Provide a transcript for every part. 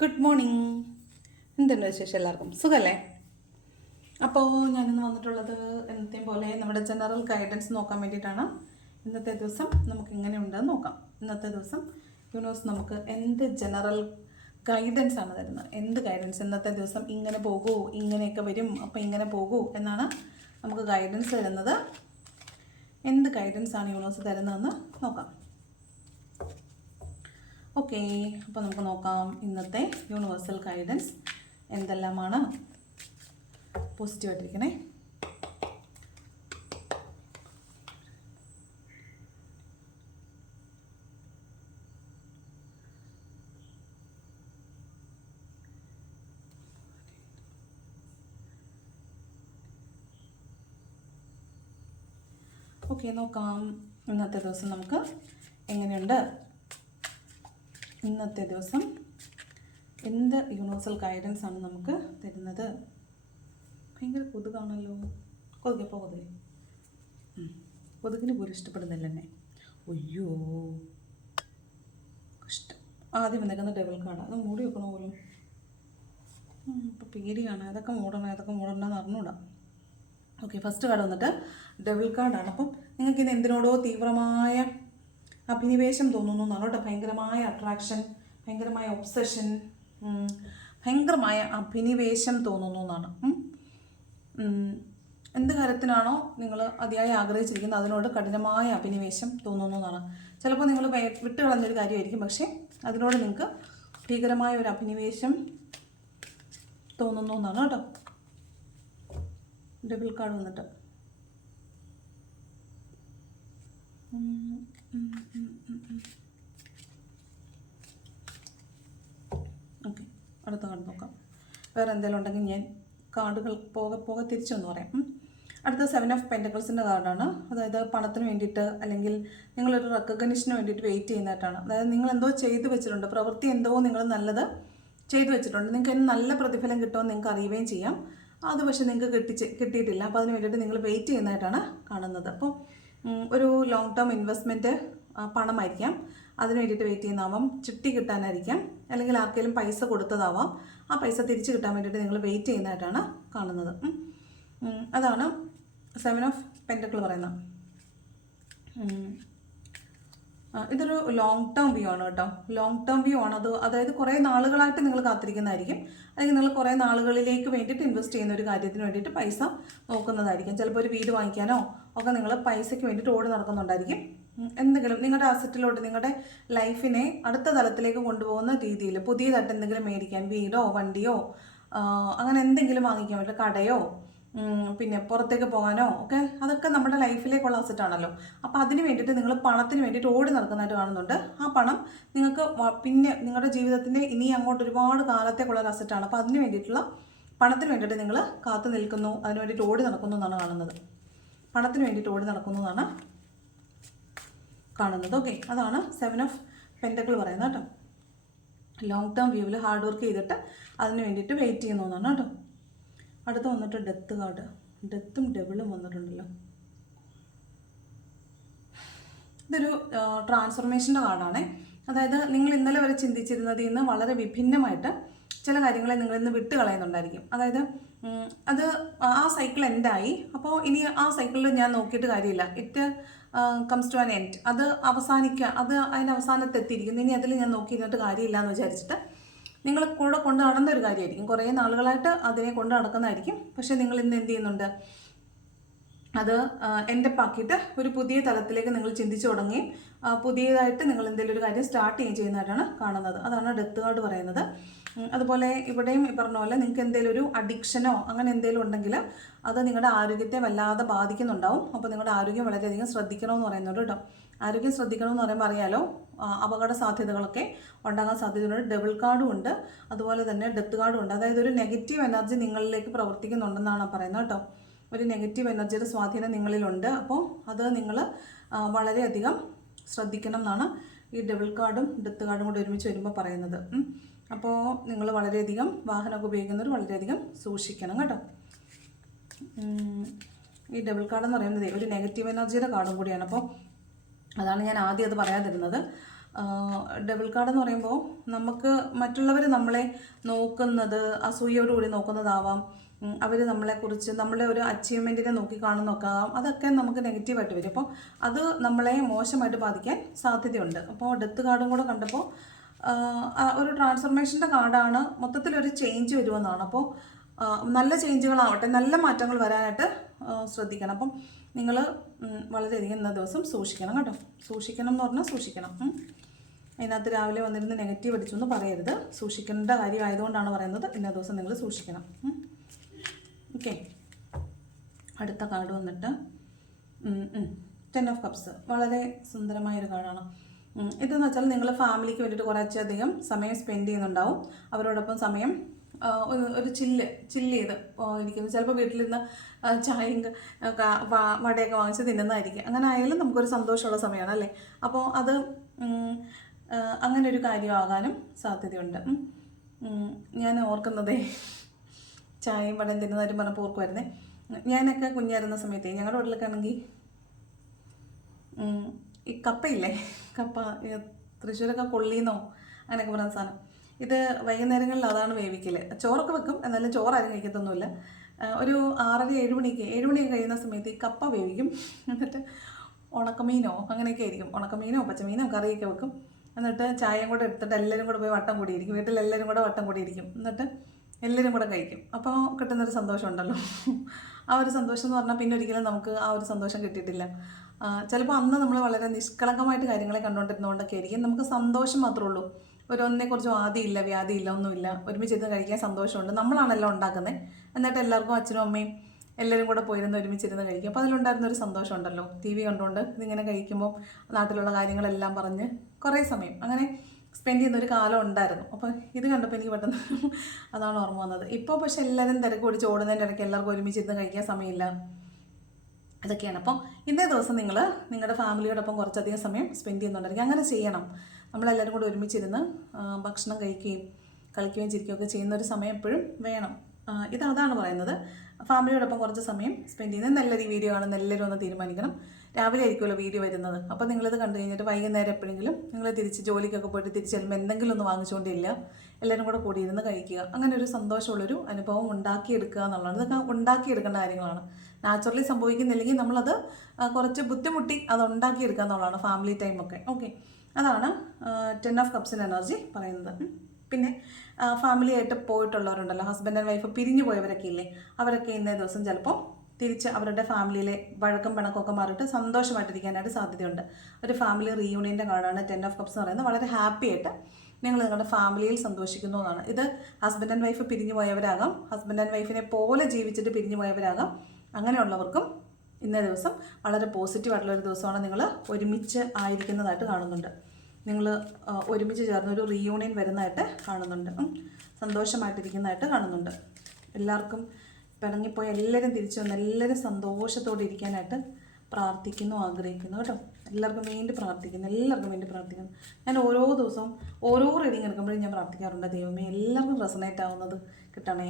Good morning എന്തുണ്ട് വിശേഷം എല്ലാവർക്കും? സുഖമല്ലേ അപ്പോൾ ഞാനിന്ന് വന്നിട്ടുള്ളത് എന്നത്തെയും പോലെ നമ്മുടെ ജനറൽ ഗൈഡൻസ് നോക്കാൻ വേണ്ടിയിട്ടാണ്. ഇന്നത്തെ ദിവസം നമുക്ക് എങ്ങനെ ഉണ്ടെന്ന് നോക്കാം. ഇന്നത്തെ ദിവസം യൂണിവേഴ്സ് നമുക്ക് എന്ത് ജനറൽ ഗൈഡൻസ് ആണ് തരുന്നത്? എന്ത് ഗൈഡൻസ് ഇന്നത്തെ ദിവസം ഇങ്ങനെ പോകൂ ഇങ്ങനെയൊക്കെ വരും അപ്പോൾ ഇങ്ങനെ പോകൂ എന്നാണ് നമുക്ക് ഗൈഡൻസ് തരുന്നത്. എന്ത് ഗൈഡൻസ് ആണ് യൂണിവേഴ്സ് തരുന്നതെന്ന് നോക്കാം. ഓക്കെ അപ്പോൾ നമുക്ക് നോക്കാം ഇന്നത്തെ യൂണിവേഴ്സൽ ഗൈഡൻസ് എന്തെല്ലാമാണ് പോസിറ്റീവായിട്ടിരിക്കണേ ഓക്കെ നോക്കാം ഇന്നത്തെ ദിവസം നമുക്ക് എങ്ങനെയുണ്ട്? ഇന്നത്തെ ദിവസം എന്ത് യൂണിവേഴ്സൽ ഗൈഡൻസ് ആണ് നമുക്ക് തരുന്നത്? ഭയങ്കര കൊതുകാണല്ലോ. കൊതുക് ഉം. കൊതുകിന് പോലും ഇഷ്ടപ്പെടുന്നില്ല എന്നെ അയ്യോ. കഷ്ടം. ആദ്യം വന്നേക്കുന്ന ഡബിൾ കാർഡ് അത് മൂടി വെക്കണ പോലും? ഇപ്പം പേടിയാണ്. അതൊക്കെ മൂടണം അതൊക്കെ മൂടണമെന്ന് അറിഞ്ഞൂടാ. ഓക്കെ ഫസ്റ്റ് കാർഡ് വന്നിട്ട് ഡബിൾ കാർഡാണ് അപ്പം നിങ്ങൾക്ക് ഇത് എന്തിനോടോ തീവ്രമായ അഭിനിവേശം തോന്നുന്നു. കേട്ടോ ഭയങ്കരമായ അട്രാക്ഷൻ ഭയങ്കരമായ ഒബ്സഷൻ ഭയങ്കരമായ അഭിനിവേശം തോന്നുന്നു എന്നാണ്. എന്ത് കാര്യത്തിനാണോ നിങ്ങൾ അതിയായി ആഗ്രഹിച്ചിരിക്കുന്നത് അതിനോട് കഠിനമായ അഭിനിവേശം തോന്നുന്നു എന്നാണ്. ചിലപ്പോൾ നിങ്ങൾ വിട്ട് കളഞ്ഞൊരു കാര്യമായിരിക്കും പക്ഷേ അതിനോട് നിങ്ങൾക്ക് ഭീകരമായ ഒരു അഭിനിവേശം തോന്നുന്നു എന്നാണ് കേട്ടോ. ഡബിൾ കാർഡ് വന്നിട്ട്. ഓക്കെ അടുത്ത കാർഡ് നോക്കാം. വേറെ എന്തെങ്കിലും ഉണ്ടെങ്കിൽ ഞാൻ കാർഡുകൾ പോകെ പോകെ തിരിച്ചൊന്ന് പറയാം. അടുത്ത സെവൻ ഓഫ് പെന്റക്കിൾസിന്റെ കാർഡാണ് അതായത് പണത്തിന് വേണ്ടിയിട്ട് അല്ലെങ്കിൽ നിങ്ങളൊരു റെക്കഗ്നിഷന് വേണ്ടിയിട്ട് വെയിറ്റ് ചെയ്യുന്നതായിട്ടാണ്. അതായത് നിങ്ങൾ എന്തോ ചെയ്തു വെച്ചിട്ടുണ്ട്. പ്രവൃത്തി എന്തോ നിങ്ങൾ നല്ലത് ചെയ്തു വെച്ചിട്ടുണ്ട്. നിങ്ങൾക്ക് അതിന് നല്ല പ്രതിഫലം കിട്ടുമെന്ന് നിങ്ങൾക്ക് അറിയുകയും ചെയ്യാം. അത് പക്ഷേ നിങ്ങൾക്ക് കിട്ടി കിട്ടിയിട്ടില്ല. അപ്പോൾ അതിന് വേണ്ടിയിട്ട് നിങ്ങൾ വെയിറ്റ് ചെയ്യുന്നതായിട്ടാണ് കാണുന്നത്. അപ്പോൾ ഒരു ലോങ് ടേം ഇൻവെസ്റ്റ്മെന്റ് പണമായിരിക്കാം. അതിന് വേണ്ടിയിട്ട് വെയിറ്റ് ചെയ്യുന്നതാവാം. ചിട്ടി കിട്ടാനായിരിക്കാം. അല്ലെങ്കിൽ ആർക്കെങ്കിലും പൈസ കൊടുത്തതാവാം. ആ പൈസ തിരിച്ചു കിട്ടാൻ വേണ്ടിയിട്ട് നിങ്ങൾ വെയിറ്റ് ചെയ്യുന്നതായിട്ടാണ് കാണുന്നത്. അതാണ് സെവൻ ഓഫ് പെന്റക്കിൾ പറയുന്നത്. ഇതൊരു ലോങ് ടേം വ്യൂ ആണ് കേട്ടോ. ലോങ് ടേം വ്യൂ ആണ്. അത് അതായത് കുറേ നാളുകളായിട്ട് നിങ്ങൾ കാത്തിരിക്കുന്നതായിരിക്കും. അല്ലെങ്കിൽ നിങ്ങൾ കുറേ നാളുകളിലേക്ക് വേണ്ടിയിട്ട് ഇൻവെസ്റ്റ് ചെയ്യുന്ന ഒരു കാര്യത്തിന് വേണ്ടിയിട്ട് പൈസ നോക്കുന്നതായിരിക്കും. ചിലപ്പോൾ ഒരു വീട് വാങ്ങിക്കാനോ ഒക്കെ നിങ്ങൾ പൈസയ്ക്ക് വേണ്ടിയിട്ട് ഓടി നടക്കുന്നുണ്ടായിരിക്കും. എന്തെങ്കിലും നിങ്ങളുടെ അസറ്റിലോട്ട് നിങ്ങളുടെ ലൈഫിനെ അടുത്ത തലത്തിലേക്ക് കൊണ്ടുപോകുന്ന രീതിയിൽ പുതിയതായിട്ട് എന്തെങ്കിലും മേടിക്കാൻ വീടോ വണ്ടിയോ അങ്ങനെ എന്തെങ്കിലും വാങ്ങിക്കാൻ പറ്റില്ല കടയോ പിന്നെ പുറത്തേക്ക് പോകാനോ ഒക്കെ അതൊക്കെ നമ്മുടെ ലൈഫിലേക്കുള്ള അസറ്റാണല്ലോ അപ്പോൾ അതിന് വേണ്ടിയിട്ട് നിങ്ങൾ പണത്തിന് വേണ്ടിയിട്ട് ഓടി നടക്കുന്നതായിട്ട് കാണുന്നുണ്ട്. ആ പണം നിങ്ങൾക്ക് പിന്നെ നിങ്ങളുടെ ജീവിതത്തിന്റെ ഇനി അങ്ങോട്ട് ഒരുപാട് കാലത്തേക്കുള്ള ഒരു അസറ്റാണ് അപ്പോൾ അതിന് വേണ്ടിയിട്ടുള്ള പണത്തിന് വേണ്ടിയിട്ട് നിങ്ങൾ കാത്തു നിൽക്കുന്നു. അതിന് വേണ്ടിയിട്ട് ഓടി നടക്കുന്നു എന്നാണ് കാണുന്നത്. പണത്തിന് വേണ്ടിയിട്ട് ഓടി നടക്കുന്നു എന്നാണ് കാണുന്നത്. ഓക്കെ. അതാണ് സെവൻ ഓഫ് പെൻഡക്കിൾ പറയുന്നത് കേട്ടോ. ലോങ് ടേം വ്യൂവിൽ ഹാർഡ് വർക്ക് ചെയ്തിട്ട് അതിന് വേണ്ടിയിട്ട് വെയിറ്റ് ചെയ്യുന്നു എന്നാണ് കേട്ടോ. അടുത്ത് വന്നിട്ട് ഡെത്ത് കാർഡ് ഡെത്തും ഡബിളും വന്നിട്ടുണ്ടല്ലോ. ഇതൊരു ട്രാൻസ്ഫോർമേഷന്റെ കാർഡാണ് അതായത് നിങ്ങൾ ഇന്നലെ വരെ ചിന്തിച്ചിരുന്നതിൽ നിന്ന് വളരെ വിഭിന്നമായിട്ട് ചില കാര്യങ്ങളെ നിങ്ങൾ ഇന്ന് വിട്ട് കളയുന്നുണ്ടായിരിക്കും അതായത് അത് ആ സൈക്കിൾ എൻഡായി അപ്പോൾ ഇനി ആ സൈക്കിളിൽ ഞാൻ നോക്കിയിട്ട് കാര്യമില്ല. It comes to an end അത് അവസാനിക്കുക അത് അതിന്റെ അവസാനത്തെത്തിയിരിക്കുന്നു. ഇനി അതിൽ ഞാൻ നോക്കിയിരുന്നിട്ട് കാര്യമില്ല എന്ന് വിചാരിച്ചിട്ട് നിങ്ങൾ കൂടെ കൊണ്ട് നടന്ന ഒരു കാര്യമായിരിക്കും. കുറേ നാളുകളായിട്ട് അതിനെ കൊണ്ട് നടക്കുന്നതായിരിക്കും. പക്ഷേ നിങ്ങൾ ഇന്ന് എന്ത് ചെയ്യുന്നുണ്ട്? അത് എന്റെ പാക്കിയിട്ട് ഒരു പുതിയ തലത്തിലേക്ക് നിങ്ങൾ ചിന്തിച്ചു തുടങ്ങി പുതിയതായിട്ട് നിങ്ങൾ എന്തെങ്കിലും ഒരു കാര്യം സ്റ്റാർട്ട് ചെയ്യുകയും ചെയ്യുന്നതായിട്ടാണ് കാണുന്നത്. അതാണ് ഡെത്ത് കാർഡ് പറയുന്നത്. അതുപോലെ ഇവിടെയും ഈ പറഞ്ഞ പോലെ നിങ്ങൾക്ക് എന്തെങ്കിലും ഒരു അഡിക്ഷനോ അങ്ങനെ എന്തെങ്കിലും ഉണ്ടെങ്കിൽ അത് നിങ്ങളുടെ ആരോഗ്യത്തെ വല്ലാതെ ബാധിക്കുന്നുണ്ടാവും. അപ്പോൾ നിങ്ങളുടെ ആരോഗ്യം വളരെയധികം ശ്രദ്ധിക്കണമെന്ന് പറയുന്നുണ്ട് കേട്ടോ. ആരോഗ്യം ശ്രദ്ധിക്കണമെന്ന് പറയുമ്പോൾ അറിയാലോ അപകട സാധ്യതകളൊക്കെ ഉണ്ടാകാൻ സാധ്യതയുണ്ട്. ഡബിൾ കാർഡും ഉണ്ട്. അതുപോലെ തന്നെ ഡെത്ത് കാർഡും ഉണ്ട്. അതായത് ഒരു നെഗറ്റീവ് എനർജി നിങ്ങളിലേക്ക് പ്രവർത്തിക്കുന്നുണ്ടെന്നാണ് പറയുന്നത് കേട്ടോ. ഒരു നെഗറ്റീവ് എനർജിയുടെ സ്വാധീനം നിങ്ങളിലുണ്ട്. അപ്പോൾ അത് നിങ്ങൾ വളരെയധികം ശ്രദ്ധിക്കണം എന്നാണ് ഈ ഡബിൾ കാർഡും ഡെത്ത് കാർഡും കൂടി ഒരുമിച്ച് വരുമ്പോൾ പറയുന്നത്. അപ്പോൾ നിങ്ങൾ വളരെയധികം വാഹനമൊക്കെ ഉപയോഗിക്കുന്നവർ വളരെയധികം സൂക്ഷിക്കണം കേട്ടോ. ഈ ഡബിൾ കാർഡ് എന്ന് പറയുന്നത് ഒരു നെഗറ്റീവ് എനർജിയുടെ കാർഡും കൂടിയാണ്. അപ്പോൾ അതാണ് ഞാൻ ആദ്യം അത് പറയാതിരുന്നത്. ഡബിൾ കാർഡ് എന്ന് പറയുമ്പോൾ നമുക്ക് മറ്റുള്ളവർ നമ്മളെ നോക്കുന്നത് അസൂയോടുകൂടി നോക്കുന്നതാവാം. അവർ നമ്മളെക്കുറിച്ച് നമ്മളെ ഒരു അച്ചീവ്മെന്റിനെ നോക്കി കാണുന്നൊക്കാവാം അതൊക്കെ നമുക്ക് നെഗറ്റീവായിട്ട് വരും. അപ്പോൾ അത് നമ്മളെ മോശമായിട്ട് ബാധിക്കാൻ സാധ്യതയുണ്ട്. അപ്പോൾ ഡെത്ത് കാർഡും കൂടെ കണ്ടപ്പോൾ ഒരു ട്രാൻസ്ഫർമേഷന്റെ കാർഡാണ് മൊത്തത്തിലൊരു ചേഞ്ച് വരുമെന്നാണ്. അപ്പോൾ നല്ല ചേഞ്ചുകളാവട്ടെ നല്ല മാറ്റങ്ങൾ വരാനായിട്ട് ശ്രദ്ധിക്കണം. അപ്പം നിങ്ങൾ വളരെയധികം ഇന്ന ദിവസം സൂക്ഷിക്കണം കേട്ടോ. സൂക്ഷിക്കണം എന്ന് പറഞ്ഞാൽ സൂക്ഷിക്കണം. അതിനകത്ത് രാവിലെ വന്നിരുന്ന് നെഗറ്റീവ് അടിച്ചു എന്ന് പറയരുത്. സൂക്ഷിക്കേണ്ട കാര്യമായതുകൊണ്ടാണ് പറയുന്നത്. ഇന്ന ദിവസം നിങ്ങൾ സൂക്ഷിക്കണം. ഓക്കെ അടുത്ത കാർഡ് വന്നിട്ട് ടെൻ ഓഫ് കപ്സ് വളരെ സുന്ദരമായൊരു കാർഡാണ് ഇതെന്ന് വെച്ചാൽ നിങ്ങൾ ഫാമിലിക്ക് വേണ്ടിയിട്ട് കുറച്ചധികം സമയം സ്പെൻഡ് ചെയ്യുന്നുണ്ടാവും. അവരോടൊപ്പം സമയം ഒരു- ചില്ല് ചില്ല് ചെയ്ത് ഇരിക്കുന്നു. ചിലപ്പോൾ വീട്ടിലിരുന്ന് ചായയും വടയൊക്കെ വാങ്ങിച്ച് തിന്നുന്നതായിരിക്കും. അങ്ങനെ ആയാലും നമുക്കൊരു സന്തോഷമുള്ള സമയമാണ് അല്ലേ? അപ്പോൾ അത് അങ്ങനെ ഒരു കാര്യമാകാനും സാധ്യതയുണ്ട്. ഞാൻ ഓർക്കുന്നതേ ചായയും വടയും തിന്നതായിട്ടും പറഞ്ഞപ്പോൾ ഓർക്കുമായിരുന്നേ ഞാനൊക്കെ കുഞ്ഞായിരുന്ന സമയത്തേ ഞങ്ങളുടെ വീട്ടിലൊക്കെ ആണെങ്കിൽ ഉം, ഈ കപ്പയില്ലേ? കപ്പ തൃശ്ശൂരൊക്കെ കൊള്ളീന്നോ? അങ്ങനെയൊക്കെ പറയുന്ന സാധനം. ഇത് വൈകുന്നേരങ്ങളിൽ അതാണ് വേവിക്കൽ ചോറൊക്കെ വെക്കും എന്നാലും ചോറാരും കഴിക്കത്തൊന്നുമില്ല. ഒരു ആറര ഏഴ് മണിക്ക് ഏഴ് മണിയൊക്കെ കഴിയുന്ന സമയത്ത് ഈ കപ്പ വേവിക്കും. എന്നിട്ട് ഉണക്കമീനോ അങ്ങനെയൊക്കെ ആയിരിക്കും. ഉണക്കമീനോ പച്ചമീനോ കറിയൊക്കെ വെക്കും. എന്നിട്ട് ചായയും കൂടെ എടുത്തിട്ട് എല്ലാവരും കൂടെ പോയി വട്ടം കൂടിയിരിക്കും. വീട്ടിൽ എല്ലാവരും കൂടെ വട്ടം കൂടിയിരിക്കും. എന്നിട്ട് എല്ലാവരും കൂടെ കഴിക്കും. അപ്പോൾ കിട്ടുന്നൊരു സന്തോഷമുണ്ടല്ലോ. ആ ഒരു സന്തോഷം എന്ന് പറഞ്ഞാൽ പിന്നെ ഒരിക്കലും നമുക്ക് ആ ഒരു സന്തോഷം കിട്ടിയിട്ടില്ല. ചിലപ്പോൾ അന്ന് നമ്മൾ വളരെ നിഷ്കളങ്കമായിട്ട് കാര്യങ്ങളെ കണ്ടുകൊണ്ടിരുന്നതുകൊണ്ടൊക്കെ ആയിരിക്കും. നമുക്ക് സന്തോഷം മാത്രമേ ഉള്ളൂ. ഒരു ഒന്നിനെക്കുറിച്ചും ആദിയില്ല വ്യാധിയില്ല ഒന്നുമില്ല. ഒരുമിച്ചിരുന്ന് കഴിക്കാൻ സന്തോഷമുണ്ട്. നമ്മളാണല്ലോ ഉണ്ടാക്കുന്നത് എന്നിട്ട് എല്ലാവർക്കും അച്ഛനും അമ്മയും എല്ലാവരും കൂടെ പോയിരുന്ന് ഒരുമിച്ചിരുന്ന് കഴിക്കും. അപ്പോൾ അതിലുണ്ടായിരുന്ന ഒരു സന്തോഷമുണ്ടല്ലോ. ടി വി കണ്ടുകൊണ്ട് ഇതിങ്ങനെ കഴിക്കുമ്പോൾ നാട്ടിലുള്ള കാര്യങ്ങളെല്ലാം പറഞ്ഞ് കുറേ സമയം. അങ്ങനെ സ്പെൻഡ് ചെയ്യുന്ന ഒരു കാലം ഉണ്ടായിരുന്നു. അപ്പോൾ ഇത് കണ്ടപ്പോൾ എനിക്ക് പെട്ടെന്ന് അതാണ് ഓർമ്മ വന്നത്. ഇപ്പോൾ പക്ഷെ എല്ലാവരും തിരക്ക് പിടിച്ച് ഓടുന്നതിന്റെ ഇടയ്ക്ക് എല്ലാവർക്കും ഒരുമിച്ചിരുന്ന് കഴിക്കാൻ സമയമില്ല. അതൊക്കെയാണ് അപ്പോൾ ഇന്നേ ദിവസം നിങ്ങൾ നിങ്ങളുടെ ഫാമിലിയോടൊപ്പം കുറച്ചധികം സമയം സ്പെൻഡ് ചെയ്യുന്നുണ്ടായിരിക്കും. അങ്ങനെ ചെയ്യണം. നമ്മളെല്ലാവരും കൂടി ഒരുമിച്ചിരുന്ന് ഭക്ഷണം കഴിക്കുകയും കളിക്കുകയും ചിരിക്കുകയൊക്കെ ചെയ്യുന്ന ഒരു സമയം എപ്പോഴും വേണം. ഇത് അതാണ് പറയുന്നത്. ഫാമിലിയോടൊപ്പം കുറച്ച് സമയം സ്പെൻഡ് ചെയ്യുന്നത് നല്ലൊരു വീഡിയോ ആണ് എല്ലാവരും ഒന്ന് തീരുമാനിക്കണം. രാവിലെ ആയിരിക്കുമല്ലോ വീഡിയോ വരുന്നത്. അപ്പോൾ നിങ്ങളിത് കണ്ടു കഴിഞ്ഞിട്ട് വൈകുന്നേരം എപ്പോഴെങ്കിലും നിങ്ങൾ തിരിച്ച് ജോലിക്കൊക്കെ പോയിട്ട് തിരിച്ച് ചെല്ലുമ്പോൾ എന്തെങ്കിലും ഒന്ന് വാങ്ങിച്ചുകൊണ്ടില്ല എല്ലാവരും കൂടെ കൂടി ഇരുന്ന് കഴിക്കുക. അങ്ങനെ ഒരു സന്തോഷമുള്ളൊരു അനുഭവം ഉണ്ടാക്കിയെടുക്കുക എന്നുള്ളതാണ്. ഇതൊക്കെ ഉണ്ടാക്കിയെടുക്കേണ്ട കാര്യങ്ങളാണ്. നാച്ചുറലി സംഭവിക്കുന്നില്ലെങ്കിൽ നമ്മളത് കുറച്ച് ബുദ്ധിമുട്ടി അത് ഉണ്ടാക്കിയെടുക്കുക എന്നുള്ളതാണ് ഫാമിലി ടൈമൊക്കെ ഓക്കെ അതാണ് ടെൻ ഓഫ് കപ്സിന്റെ എനർജി പറയുന്നത്. പിന്നെ ഫാമിലി ആയിട്ട് പോയിട്ടുള്ളവരുണ്ടല്ലോ ഹസ്ബൻഡ് ആൻഡ് വൈഫ് പിരിഞ്ഞു പോയവരൊക്കെ ഇല്ലേ? അവരൊക്കെ ഇന്നേ ദിവസം ചിലപ്പോൾ തിരിച്ച് അവരുടെ ഫാമിലിയിലെ വഴക്കം പിണക്കമൊക്കെ മാറിയിട്ട് സന്തോഷമായിട്ടിരിക്കാനായിട്ട് സാധ്യതയുണ്ട്. ഒരു ഫാമിലി റീയൂണിയന്റെ കാർഡാണ് ടെൻ ഓഫ് കപ്സ് എന്ന് പറയുന്നത്. വളരെ ഹാപ്പി ആയിട്ട് നിങ്ങൾ നിങ്ങളുടെ ഫാമിലിയിൽ സന്തോഷിക്കുന്നു എന്നാണ്. ഇത് ഹസ്ബൻഡ് ആൻഡ് വൈഫ് പിരിഞ്ഞു പോയവരാകാം. ഹസ്ബൻഡ് ആൻഡ് വൈഫിനെ പോലെ ജീവിച്ചിട്ട് പിരിഞ്ഞു പോയവരാകാം. അങ്ങനെയുള്ളവർക്കും ഇന്നേ ദിവസം വളരെ പോസിറ്റീവ് ആയിട്ടുള്ള ഒരു ദിവസമാണ് നിങ്ങൾ ഒരുമിച്ച് ആയിരിക്കുന്നതായിട്ട് കാണുന്നുണ്ട്. നിങ്ങൾ ഒരുമിച്ച് ചേർന്ന് ഒരു റീയൂണിയൻ വരുന്നതായിട്ട് കാണുന്നുണ്ട്. സന്തോഷമായിട്ടിരിക്കുന്നതായിട്ട് കാണുന്നുണ്ട്. എല്ലാവർക്കും പിണങ്ങിപ്പോയി എല്ലാവരും തിരിച്ചു വന്ന് എല്ലാവരും സന്തോഷത്തോടെ ഇരിക്കാനായിട്ട് പ്രാർത്ഥിക്കുന്നു ആഗ്രഹിക്കുന്നു കേട്ടോ. എല്ലാവർക്കും വേണ്ടി പ്രാർത്ഥിക്കുന്നു എല്ലാവർക്കും വേണ്ടി പ്രാർത്ഥിക്കുന്നു. ഞാൻ ഓരോ ദിവസവും ഓരോ റീഡിങ് എടുക്കുമ്പോഴും ഞാൻ പ്രാർത്ഥിക്കാറുണ്ട് ദൈവമേ എല്ലാവർക്കും റെസണേറ്റ് ആവുന്നത് കിട്ടണേ.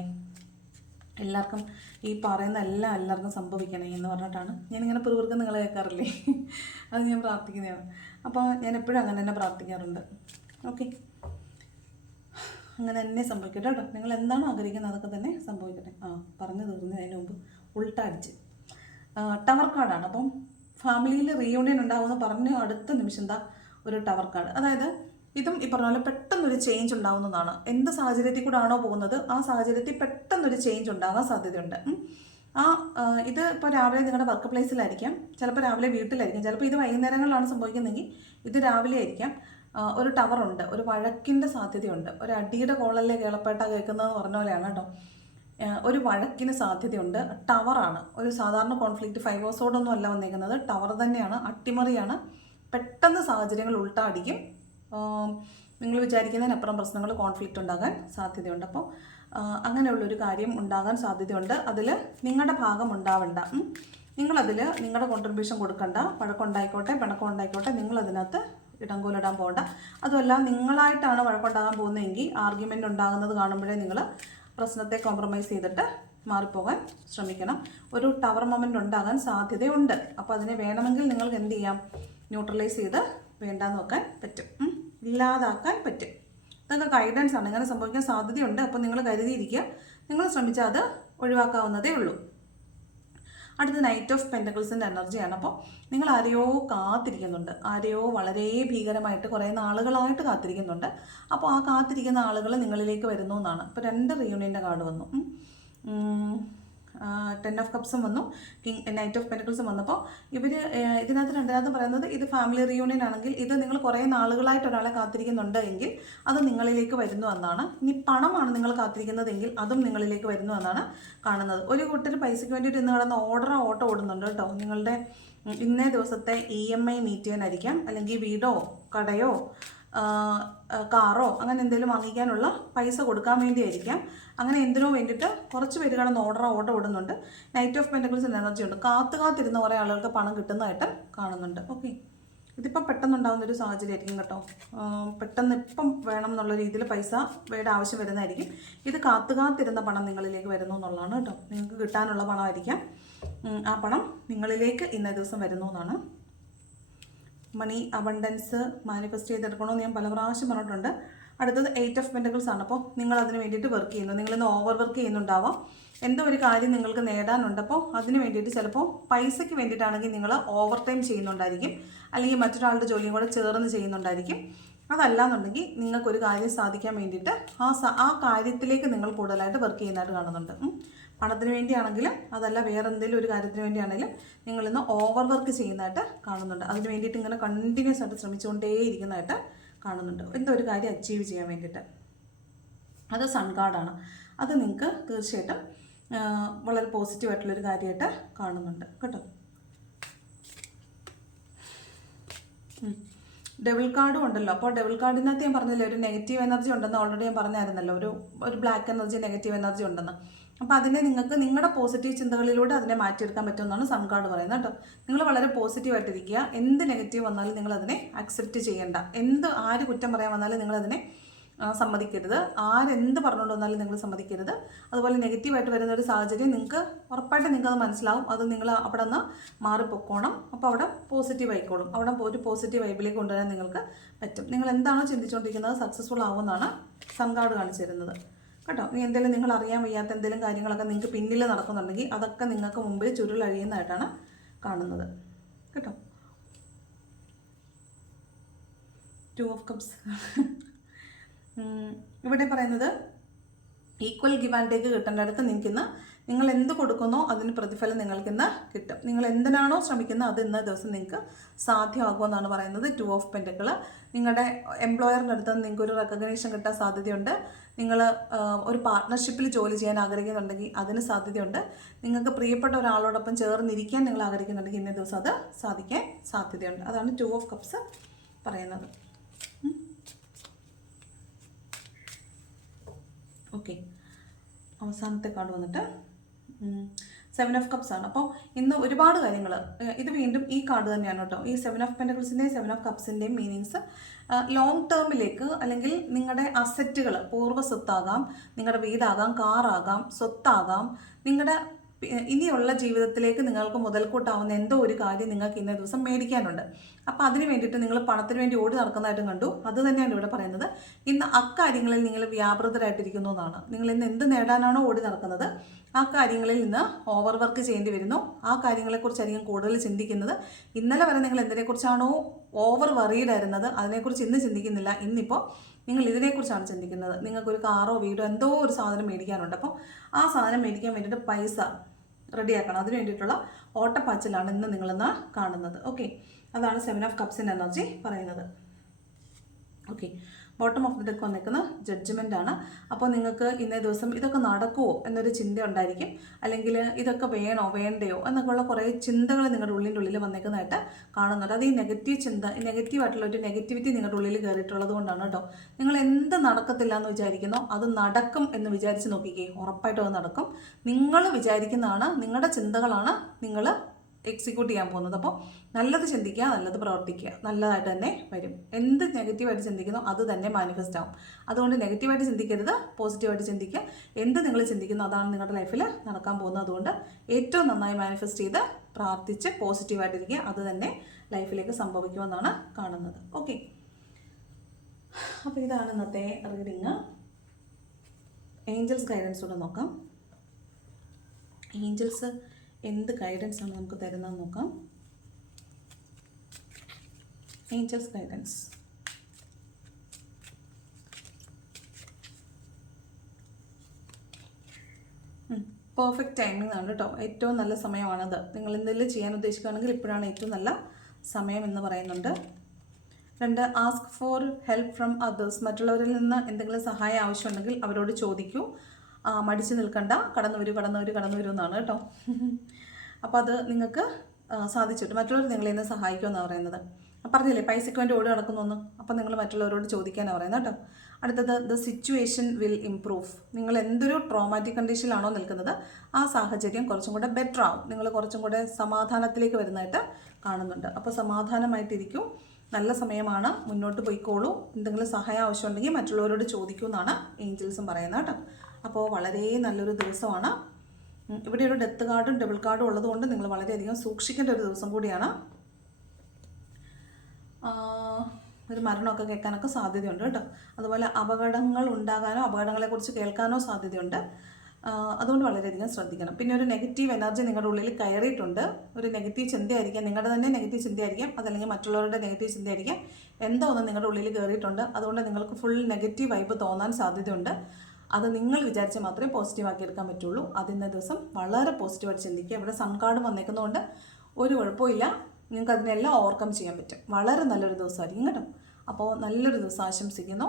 എല്ലാവർക്കും ഈ പറയുന്ന എല്ലാം എല്ലാവർക്കും സംഭവിക്കണേ എന്ന് പറഞ്ഞിട്ടാണ്. ഞാനിങ്ങനെ പിറുപിറുക്കം നിങ്ങളെ കേൾക്കാറില്ലേ? അത് ഞാൻ പ്രാർത്ഥിക്കുന്നതാണ്. അപ്പോൾ ഞാൻ എപ്പോഴും അങ്ങനെ തന്നെ പ്രാർത്ഥിക്കാറുണ്ട്. ഓക്കെ. അങ്ങനെ തന്നെ സംഭവിക്കട്ടെ കേട്ടോ. നിങ്ങൾ എന്താണോ ആഗ്രഹിക്കുന്നത് അതൊക്കെ തന്നെ സംഭവിക്കട്ടെ. ആ പറഞ്ഞു തീർന്നതിന് മുമ്പ് ഉൾട്ടടിച്ച് ടവർ കാർഡാണ് അപ്പം ഫാമിലിയിൽ റീയൂണിയൻ ഉണ്ടാവുമെന്ന് പറഞ്ഞ അടുത്ത നിമിഷം എന്താ ഒരു ടവർ കാർഡ് അതായത് ഇതും ഈ പറഞ്ഞ പോലെ പെട്ടെന്നൊരു ചേഞ്ച് ഉണ്ടാവുന്നതാണ്. എന്ത് സാഹചര്യത്തിൽ കൂടെ ആണോ പോകുന്നത് ആ സാഹചര്യത്തിൽ പെട്ടെന്നൊരു ചേഞ്ച് ഉണ്ടാകാൻ സാധ്യതയുണ്ട്. ആ ഇത് ഇപ്പോൾ രാവിലെ നിങ്ങളുടെ വർക്ക് പ്ലേസിലായിരിക്കാം ചിലപ്പോൾ രാവിലെ വീട്ടിലായിരിക്കും. ചിലപ്പോൾ ഇത് വൈകുന്നേരങ്ങളിലാണ് സംഭവിക്കുന്നതെങ്കിൽ ഇത് രാവിലെ ആയിരിക്കാം. ഒരു ടവറുണ്ട് ഒരു വഴക്കിന്റെ സാധ്യതയുണ്ട്. ഒരു അടിയുടെ കോളല്ലേ കേളപ്പേട്ട കേൾക്കുന്നതെന്ന് പറഞ്ഞ പോലെയാണ് കേട്ടോ. ഒരു വഴക്കിന് സാധ്യതയുണ്ട്. ടവറാണ് ഒരു സാധാരണ കോൺഫ്ലിക്റ്റ് ഫൈവോസോഡൊന്നും അല്ല വന്നേക്കുന്നത്. ടവർ തന്നെയാണ്. അട്ടിമറിയാണ്. പെട്ടെന്ന് സാഹചര്യങ്ങൾ ഉൾട്ട അടിക്കും നിങ്ങൾ വിചാരിക്കുന്നതിനപ്പുറം പ്രശ്നങ്ങൾ കോൺഫ്ലിക്റ്റ് ഉണ്ടാകാൻ സാധ്യതയുണ്ട്. അപ്പോൾ അങ്ങനെയുള്ളൊരു കാര്യം ഉണ്ടാകാൻ സാധ്യതയുണ്ട്. അതിൽ നിങ്ങളുടെ ഭാഗം ഉണ്ടാവണ്ട. നിങ്ങളതിൽ നിങ്ങളുടെ കോൺട്രിബ്യൂഷൻ കൊടുക്കണ്ട. വഴക്കുണ്ടായിക്കോട്ടെ പിണക്കം ഉണ്ടായിക്കോട്ടെ നിങ്ങളതിനകത്ത് ഇടങ്കോലിടാൻ പോകണ്ട. അതുമല്ല നിങ്ങളായിട്ടാണ് വഴക്കുണ്ടാകാൻ പോകുന്നതെങ്കിൽ ആർഗ്യുമെന്റ് ഉണ്ടാകുന്നത് കാണുമ്പോഴേ നിങ്ങൾ പ്രശ്നത്തെ കോംപ്രമൈസ് ചെയ്തിട്ട് മാറിപ്പോകാൻ ശ്രമിക്കണം. ഒരു ടവർ മൊമെന്റ് ഉണ്ടാകാൻ സാധ്യതയുണ്ട്. അപ്പോൾ അതിനെ വേണമെങ്കിൽ നിങ്ങൾക്ക് എന്ത് ചെയ്യാം? ന്യൂട്രലൈസ് ചെയ്ത് വേണ്ടാന്ന് വെക്കാൻ പറ്റും. ഇല്ലാതാക്കാൻ പറ്റും. ഇതൊക്കെ ഗൈഡൻസ് ആണ്. ഇങ്ങനെ സംഭവിക്കാൻ സാധ്യതയുണ്ട്. അപ്പോൾ നിങ്ങൾ കരുതിയിരിക്കുക. നിങ്ങൾ ശ്രമിച്ചാൽ അത് ഒഴിവാക്കാവുന്നതേ ഉള്ളൂ. അടുത്ത നൈറ്റ് ഓഫ് പെന്റക്കിൾസിന്റെ എനർജിയാണ് അപ്പോൾ നിങ്ങൾ ആരെയോ കാത്തിരിക്കുന്നുണ്ട്. ആരെയോ വളരെ ഭീകരമായിട്ട് കുറേ നാളുകളായിട്ട് കാത്തിരിക്കുന്നുണ്ട്. അപ്പോൾ ആ കാത്തിരിക്കുന്ന ആളുകൾ നിങ്ങളിലേക്ക് വരുന്നു എന്നാണ്. ഇപ്പോൾ രണ്ട് റിയൂണിയന്റെ കാർഡ് വന്നു. ടെൻ ഓഫ് കപ്സും വന്നു. കിങ് നൈറ്റ് ഓഫ് പെൻഡിക്കിൾസും വന്നപ്പോൾ ഇവർ ഇതിനകത്ത് രണ്ടിനകത്ത് പറയുന്നത് ഇത് ഫാമിലി റിയൂണിയൻ ആണെങ്കിൽ ഇത് നിങ്ങൾ കുറേ നാളുകളായിട്ട് ഒരാളെ കാത്തിരിക്കുന്നുണ്ട് എങ്കിൽ അത് നിങ്ങളിലേക്ക് വരുന്നു എന്നാണ്. ഇനി പണമാണ് നിങ്ങൾ കാത്തിരിക്കുന്നതെങ്കിൽ അതും നിങ്ങളിലേക്ക് വരുന്നു എന്നാണ് കാണുന്നത്. ഒരു കൂട്ടർ പൈസയ്ക്ക് വേണ്ടിയിട്ട് ഇന്ന് കിടന്ന് ഓർഡർ ഓട്ടോ ഓടുന്നുണ്ട് കേട്ടോ. നിങ്ങളുടെ ഇന്നേ ദിവസത്തെ ഇ എം ഐ മീറ്റ് ചെയ്യാനായിരിക്കാം. അല്ലെങ്കിൽ വീടോ കടയോ കാറോ അങ്ങനെ എന്തെങ്കിലും വാങ്ങിക്കാനുള്ള പൈസ കൊടുക്കാൻ വേണ്ടിയായിരിക്കാം. അങ്ങനെ എന്തിനോ വേണ്ടിയിട്ട് കുറച്ച് പേര് കിടന്ന് ഓർഡർ ഓർഡർ ഇടുന്നുണ്ട് നൈറ്റ് ഓഫ് പെന്റക്കിൾസ് എനർജി ഉണ്ട്. കാത്തു കാത്തിരുന്ന കുറേ ആളുകൾക്ക് പണം കിട്ടുന്നതായിട്ട് കാണുന്നുണ്ട്. ഓക്കെ ഇതിപ്പം പെട്ടെന്നുണ്ടാകുന്നൊരു സാഹചര്യമായിരിക്കും കേട്ടോ. പെട്ടെന്ന് ഇപ്പം വേണം എന്നുള്ള രീതിയിൽ പൈസ വേണ്ട ആവശ്യം വരുന്നതായിരിക്കും. ഇത് കാത്തു കാത്തിരുന്ന പണം നിങ്ങളിലേക്ക് വരുന്നു എന്നുള്ളതാണ് കേട്ടോ. നിങ്ങൾക്ക് കിട്ടാനുള്ള പണമായിരിക്കാം. ആ പണം നിങ്ങളിലേക്ക് ഇന്നേ ദിവസം വരുന്നു എന്നാണ് മണി അബണ്ടൻസ് മാനിഫെസ്റ്റ് ചെയ്തെടുക്കണമെന്ന് ഞാൻ പല പ്രാവശ്യം പറഞ്ഞിട്ടുണ്ട്. അടുത്തത് എയ്റ്റ് ഓഫ് പെന്റക്കിൾസ് ആണ്. അപ്പോൾ നിങ്ങൾ അതിന് വേണ്ടിയിട്ട് വർക്ക് ചെയ്യുന്നു. നിങ്ങളിന്ന് ഓവർ വർക്ക് ചെയ്യുന്നുണ്ടാവാം. എന്തോ ഒരു കാര്യം നിങ്ങൾക്ക് നേടാനുണ്ട്. അപ്പോൾ അതിന് വേണ്ടിയിട്ട് ചിലപ്പോൾ പൈസയ്ക്ക് വേണ്ടിയിട്ടാണെങ്കിൽ നിങ്ങൾ ഓവർ ടൈം ചെയ്യുന്നുണ്ടായിരിക്കും. അല്ലെങ്കിൽ മറ്റൊരാളുടെ ജോലിയും കൂടെ ചേർന്ന് ചെയ്യുന്നുണ്ടായിരിക്കും. അതല്ലാന്നുണ്ടെങ്കിൽ നിങ്ങൾക്കൊരു കാര്യം സാധിക്കാൻ വേണ്ടിയിട്ട് ആ ആ കാര്യത്തിലേക്ക് നിങ്ങൾ കൂടുതലായിട്ട് വർക്ക് ചെയ്യുന്നതായിട്ട് കാണുന്നുണ്ട്. പണത്തിന് വേണ്ടിയാണെങ്കിലും അതല്ല വേറെ എന്തെങ്കിലും ഒരു കാര്യത്തിന് വേണ്ടിയാണെങ്കിലും നിങ്ങളിന്ന് ഓവർ വർക്ക് ചെയ്യുന്നതായിട്ട് കാണുന്നുണ്ട്. അതിന് വേണ്ടിയിട്ട് ഇങ്ങനെ കണ്ടിന്യൂസ് ആയിട്ട് ശ്രമിച്ചുകൊണ്ടേ ഇരിക്കുന്നതായിട്ട് കാണുന്നുണ്ട്. എന്തോ ഒരു കാര്യം അച്ചീവ് ചെയ്യാൻ വേണ്ടിയിട്ട്. അത് സൺ കാർഡാണ് അത് നിങ്ങൾക്ക് തീർച്ചയായിട്ടും വളരെ പോസിറ്റീവായിട്ടുള്ളൊരു കാര്യമായിട്ട് കാണുന്നുണ്ട്. കേട്ടോ? ഡബിൾ കാർഡും ഉണ്ടല്ലോ. അപ്പോൾ ഡബിൾ കാർഡിനകത്ത് ഞാൻ പറഞ്ഞില്ലേ ഒരു നെഗറ്റീവ് എനർജി ഉണ്ടെന്ന് ഓൾറെഡി ഞാൻ പറഞ്ഞായിരുന്നല്ലോ. ഒരു ഒരു ബ്ലാക്ക് എനർജി നെഗറ്റീവ് എനർജി ഉണ്ടെന്ന്. അപ്പോൾ അതിനെ നിങ്ങൾക്ക് നിങ്ങളുടെ പോസിറ്റീവ് ചിന്തകളിലൂടെ അതിനെ മാറ്റിയെടുക്കാൻ പറ്റുമെന്നാണ് സംഘാട് പറയുന്നത് കേട്ടോ. നിങ്ങൾ വളരെ പോസിറ്റീവായിട്ടിരിക്കുക എന്ത് നെഗറ്റീവ് വന്നാലും നിങ്ങൾ അതിനെ അക്സെപ്റ്റ് ചെയ്യേണ്ട. എന്ത് ആര് കുറ്റം പറയാൻ വന്നാലും നിങ്ങൾ അതിനെ സമ്മതിക്കരുത്. ആരെന്ത് പറഞ്ഞുകൊണ്ട് വന്നാലും നിങ്ങൾ സമ്മതിക്കരുത്. അതുപോലെ നെഗറ്റീവായിട്ട് വരുന്ന ഒരു സാഹചര്യം നിങ്ങൾക്ക് ഉറപ്പായിട്ട് നിങ്ങൾക്ക് അത് മനസ്സിലാവും. അത് നിങ്ങൾ അവിടെ നിന്ന് മാറിപ്പൊക്കോണം. അപ്പോൾ അവിടെ പോസിറ്റീവ് ആയിക്കോളും. അവിടെ ഒരു പോസിറ്റീവ് വൈബിലേക്ക് കൊണ്ടുവരാൻ നിങ്ങൾക്ക് പറ്റും. നിങ്ങൾ എന്താണോ ചിന്തിച്ചുകൊണ്ടിരിക്കുന്നത് സക്സസ്ഫുൾ ആവുമെന്നാണ് സംഘാട് കാണിച്ചു തരുന്നത്. കേട്ടോ? ഇനി എന്തെങ്കിലും നിങ്ങൾ അറിയാൻ വയ്യാത്ത എന്തെങ്കിലും കാര്യങ്ങളൊക്കെ നിങ്ങൾക്ക് പിന്നിൽ നടക്കുന്നുണ്ടെങ്കിൽ അതൊക്കെ നിങ്ങൾക്ക് മുമ്പിൽ ചുരുളഴിയുന്നതായിട്ടാണ് കാണുന്നത്. കേട്ടോ? ടു ഓഫ് കപ്സ് ഇവിടെ പറയുന്നത് ഈക്വൽ ഗിവ് ആൻഡ് ടേക്ക് കിട്ടേണ്ടടുത്ത് നിൽക്കുന്ന നിങ്ങൾ എന്ത് കൊടുക്കുന്നോ അതിന് പ്രതിഫലം നിങ്ങൾക്ക് ഇന്ന് കിട്ടും. നിങ്ങൾ എന്തിനാണോ ശ്രമിക്കുന്നത് അത് ഇന്ന ദിവസം നിങ്ങൾക്ക് സാധ്യമാകുമെന്നാണ് പറയുന്നത്. ടു ഓഫ് പെന്റക്കിൾ നിങ്ങളുടെ എംപ്ലോയറിന്റെ അടുത്ത് നിങ്ങൾക്ക് ഒരു റെക്കഗ്നേഷൻ കിട്ടാൻ സാധ്യതയുണ്ട്. നിങ്ങൾ ഒരു പാർട്ട്ണർഷിപ്പിൽ ജോലി ചെയ്യാൻ ആഗ്രഹിക്കുന്നുണ്ടെങ്കിൽ അതിന് സാധ്യതയുണ്ട്. നിങ്ങൾക്ക് പ്രിയപ്പെട്ട ഒരാളോടൊപ്പം ചേർന്നിരിക്കാൻ നിങ്ങൾ ആഗ്രഹിക്കുന്നുണ്ടെങ്കിൽ ഇന്നേ ദിവസം അത് സാധിക്കാൻ സാധ്യതയുണ്ട്. അതാണ് ടു ഓഫ് കപ്സ് പറയുന്നത്. ഓക്കെ അവസാനത്തെ കാർഡ് വന്നിട്ട് സെവൻ ഓഫ് കപ്സ് ആണ്. അപ്പോൾ ഇന്ന് ഒരുപാട് കാര്യങ്ങൾ ഇത് വീണ്ടും ഈ കാർഡ് തന്നെയാണ് കേട്ടോ. ഈ സെവൻ ഓഫ് പെന്റക്കിൾസിന്റെയും സെവൻ ഓഫ് കപ്സിന്റെയും മീനിങ്സ് ലോങ് ടേമിലേക്ക് അല്ലെങ്കിൽ നിങ്ങളുടെ അസറ്റുകൾ പൂർവ സ്വത്താകാം നിങ്ങളുടെ വീടാകാം കാറാകാം സ്വത്താകാം നിങ്ങളുടെ ഇനിയുള്ള ജീവിതത്തിലേക്ക് നിങ്ങൾക്ക് മുതൽക്കൂട്ടാവുന്ന എന്തോ ഒരു കാര്യം നിങ്ങൾക്ക് ഇന്നേ ദിവസം മേടിക്കാനുണ്ട്. അപ്പോൾ അതിന് വേണ്ടിയിട്ട് നിങ്ങൾ പണത്തിന് വേണ്ടി ഓടി നടക്കുന്നതായിട്ടും കണ്ടു. അത് തന്നെയാണ് ഇവിടെ പറയുന്നത്. ഇന്ന് അക്കാര്യങ്ങളിൽ നിങ്ങൾ വ്യാപൃതരായിട്ടിരിക്കുന്നു എന്നാണ്. നിങ്ങൾ ഇന്ന് എന്ത് നേടാനാണോ ഓടി നടക്കുന്നത്? ആ കാര്യങ്ങളിൽ നിന്ന് ഓവർ വർക്ക് ചെയ്യേണ്ടി വരുന്നു. ആ കാര്യങ്ങളെക്കുറിച്ചായിരിക്കും കൂടുതൽ ചിന്തിക്കുന്നത്. ഇന്നലെ വരെ നിങ്ങൾ എന്തിനെക്കുറിച്ചാണോ ഓവർ വറീഡായിരുന്നത് അതിനെക്കുറിച്ച് ഇന്ന് ചിന്തിക്കുന്നില്ല. ഇന്നിപ്പോൾ നിങ്ങൾ ഇതിനെക്കുറിച്ചാണ് ചിന്തിക്കുന്നത്. നിങ്ങൾക്കൊരു കാറോ വീടോ എന്തോ ഒരു സാധനം മേടിക്കാനുണ്ട്. അപ്പോൾ ആ സാധനം മേടിക്കാൻ വേണ്ടിയിട്ട് പൈസ റെഡിയാക്കണം. അതിന് വേണ്ടിയിട്ടുള്ള ഓട്ടപ്പാച്ചിലാണ് ഇന്ന് നിങ്ങളിന്ന് കാണുന്നത്. ഓക്കെ. അതാണ് സെവൻ ഓഫ് കപ്സിന്റെ എനർജി പറയുന്നത്. Okay. Bottom of the deck വന്നേക്കുന്ന ജഡ്ജ്മെന്റ് ആണ്. അപ്പോൾ നിങ്ങൾക്ക് ഇന്നേ ദിവസം ഇതൊക്കെ നടക്കുമോ എന്നൊരു ചിന്ത ഉണ്ടായിരിക്കും. അല്ലെങ്കിൽ ഇതൊക്കെ വേണോ വേണ്ടയോ എന്നൊക്കെയുള്ള കുറേ ചിന്തകൾ നിങ്ങളുടെ ഉള്ളിന്റെ ഉള്ളിൽ വന്നേക്കുന്നതായിട്ട് കാണുന്നുണ്ട്. അത് ഈ നെഗറ്റീവ് ചിന്ത നെഗറ്റീവ് ആയിട്ടുള്ള ഒരു നെഗറ്റിവിറ്റി നിങ്ങളുടെ ഉള്ളിൽ കയറിയിട്ടുള്ളത് കൊണ്ടാണ് കേട്ടോ. നിങ്ങൾ എന്ത് നടക്കത്തില്ല എന്ന് വിചാരിക്കുന്നോ അത് നടക്കും എന്ന് വിചാരിച്ച് നോക്കിക്കേ. ഉറപ്പായിട്ടും അത് നടക്കും. നിങ്ങൾ വിചാരിക്കുന്നതാണ് നിങ്ങളുടെ ചിന്തകളാണ് നിങ്ങൾ എക്സിക്യൂട്ട് ചെയ്യാൻ പോകുന്നത്. അപ്പോൾ നല്ലത് ചിന്തിക്കുക നല്ലത് പ്രവർത്തിക്കുക നല്ലതായിട്ട് തന്നെ വരും. എന്ത് നെഗറ്റീവായിട്ട് ചിന്തിക്കുന്നു അത് തന്നെ മാനിഫെസ്റ്റ് ആവും. അതുകൊണ്ട് നെഗറ്റീവായിട്ട് ചിന്തിക്കരുത് പോസിറ്റീവായിട്ട് ചിന്തിക്കുക. എന്ത് നിങ്ങൾ ചിന്തിക്കുന്നു അതാണ് നിങ്ങളുടെ ലൈഫിൽ നടക്കാൻ പോകുന്നത്. അതുകൊണ്ട് ഏറ്റവും നന്നായി മാനിഫെസ്റ്റ് ചെയ്ത് പ്രാർത്ഥിച്ച് പോസിറ്റീവായിട്ടിരിക്കുക അത് തന്നെ ലൈഫിലേക്ക് സംഭവിക്കുമെന്നാണ് കാണുന്നത്. ഓക്കെ അപ്പോൾ ഇതാണ് ഇന്നത്തെ റീഡിങ് ഏഞ്ചൽസ് ഗൈഡൻസ് കൂടെ നോക്കാം. ഏഞ്ചൽസ് എന്ത് ഗൈഡൻസ് ആണ് നമുക്ക് തരുന്നത് നോക്കാം. ഏഞ്ചൽസ് ഗൈഡൻസ് പെർഫെക്റ്റ് ടൈമിംഗ് ആണ് കേട്ടോ ഏറ്റവും നല്ല സമയമാണത്. നിങ്ങൾ എന്തെങ്കിലും ചെയ്യാൻ ഉദ്ദേശിക്കുകയാണെങ്കിൽ ഇപ്പോഴാണ് ഏറ്റവും നല്ല സമയം എന്ന് പറയുന്നുണ്ട്. രണ്ട് ask for help from others മറ്റുള്ളവരിൽ നിന്ന് എന്തെങ്കിലും സഹായം ആവശ്യമുണ്ടെങ്കിൽ അവരോട് ചോദിക്കൂ. മടിച്ചു നിൽക്കണ്ട. കടന്നു വരൂ കടന്നു വരൂ കടന്നു വരൂ എന്നാണ് കേട്ടോ. അപ്പോൾ അത് നിങ്ങൾക്ക് സാധിച്ചിട്ട് മറ്റുള്ളവർ നിങ്ങളെ ഇന്ന് സഹായിക്കുമെന്നാണ് പറയുന്നത്. പറഞ്ഞില്ലേ പൈസയ്ക്ക് വേണ്ടി ഓടി നടക്കുന്നു അപ്പം നിങ്ങൾ മറ്റുള്ളവരോട് ചോദിക്കാനാണ് പറയുന്നത് കേട്ടോ. അടുത്തത് ദ സിറ്റുവേഷൻ വിൽ ഇംപ്രൂവ്. നിങ്ങൾ എന്തൊരു ട്രോമാറ്റിക് കണ്ടീഷനിലാണോ നിൽക്കുന്നത് ആ സാഹചര്യം കുറച്ചും കൂടെ ബെറ്റർ ആവും. നിങ്ങൾ കുറച്ചും കൂടെ സമാധാനത്തിലേക്ക് വരുന്നതായിട്ട് കാണുന്നുണ്ട്. അപ്പോൾ സമാധാനമായിട്ടിരിക്കും. നല്ല സമയമാണ്. മുന്നോട്ട് പോയിക്കോളൂ. എന്തെങ്കിലും സഹായം ആവശ്യമുണ്ടെങ്കിൽ മറ്റുള്ളവരോട് ചോദിക്കൂ എന്നാണ് ഏഞ്ചൽസും പറയുന്നത് കേട്ടോ. അപ്പോൾ വളരെ നല്ലൊരു ദിവസമാണ്. ഇവിടെ ഒരു ഡെത്ത് കാർഡും ഡബിൾ കാർഡും ഉള്ളതുകൊണ്ട് നിങ്ങൾ വളരെയധികം സൂക്ഷിക്കേണ്ട ഒരു ദിവസം കൂടിയാണ്. ഒരു മരണമൊക്കെ കേൾക്കാനൊക്കെ സാധ്യതയുണ്ട് കേട്ടോ. അതുപോലെ അപകടങ്ങൾ ഉണ്ടാകാനോ അപകടങ്ങളെക്കുറിച്ച് കേൾക്കാനോ സാധ്യതയുണ്ട്. അതുകൊണ്ട് വളരെയധികം ശ്രദ്ധിക്കണം. പിന്നെ ഒരു നെഗറ്റീവ് എനർജി നിങ്ങളുടെ ഉള്ളിൽ കയറിയിട്ടുണ്ട്. ഒരു നെഗറ്റീവ് ചിന്തയായിരിക്കാം. നിങ്ങളുടെ തന്നെ നെഗറ്റീവ് ചിന്തയായിരിക്കാം. അതല്ലെങ്കിൽ മറ്റുള്ളവരുടെ നെഗറ്റീവ് ചിന്തയായിരിക്കാം. എന്തോ ഒന്ന് നിങ്ങളുടെ ഉള്ളിൽ കയറിയിട്ടുണ്ട്. അതുകൊണ്ട് നിങ്ങൾക്ക് ഫുൾ നെഗറ്റീവ് വൈബ് തോന്നാൻ സാധ്യതയുണ്ട്. അത് നിങ്ങൾ വിചാരിച്ചാൽ മാത്രമേ പോസിറ്റീവ് ആക്കി എടുക്കാൻ പറ്റുള്ളൂ. അതിന്റെ ദിവസം വളരെ പോസിറ്റീവായിട്ട് ചിന്തിക്കുക. ഇവിടെ സൺ കാർഡ് വന്നേക്കുന്നതുകൊണ്ട് ഒരു കുഴപ്പമില്ല. നിങ്ങൾക്ക് അതിനെല്ലാം ഓവർകം ചെയ്യാൻ പറ്റും. വളരെ നല്ലൊരു ദിവസമായിരിക്കും കേട്ടോ. അപ്പോൾ നല്ലൊരു ദിവസം ആശംസിക്കുന്നു.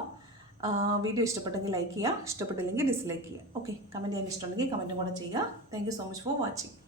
വീഡിയോ ഇഷ്ടപ്പെട്ടെങ്കിൽ ലൈക്ക് ചെയ്യുക. ഇഷ്ടപ്പെട്ടില്ലെങ്കിൽ ഡിസ്ലൈക്ക് ചെയ്യുക. ഓക്കെ കമന്റ് ചെയ്യാൻ ഇഷ്ടമുണ്ടെങ്കിൽ കമന്റും കൂടെ ചെയ്യുക. Thank so much for watching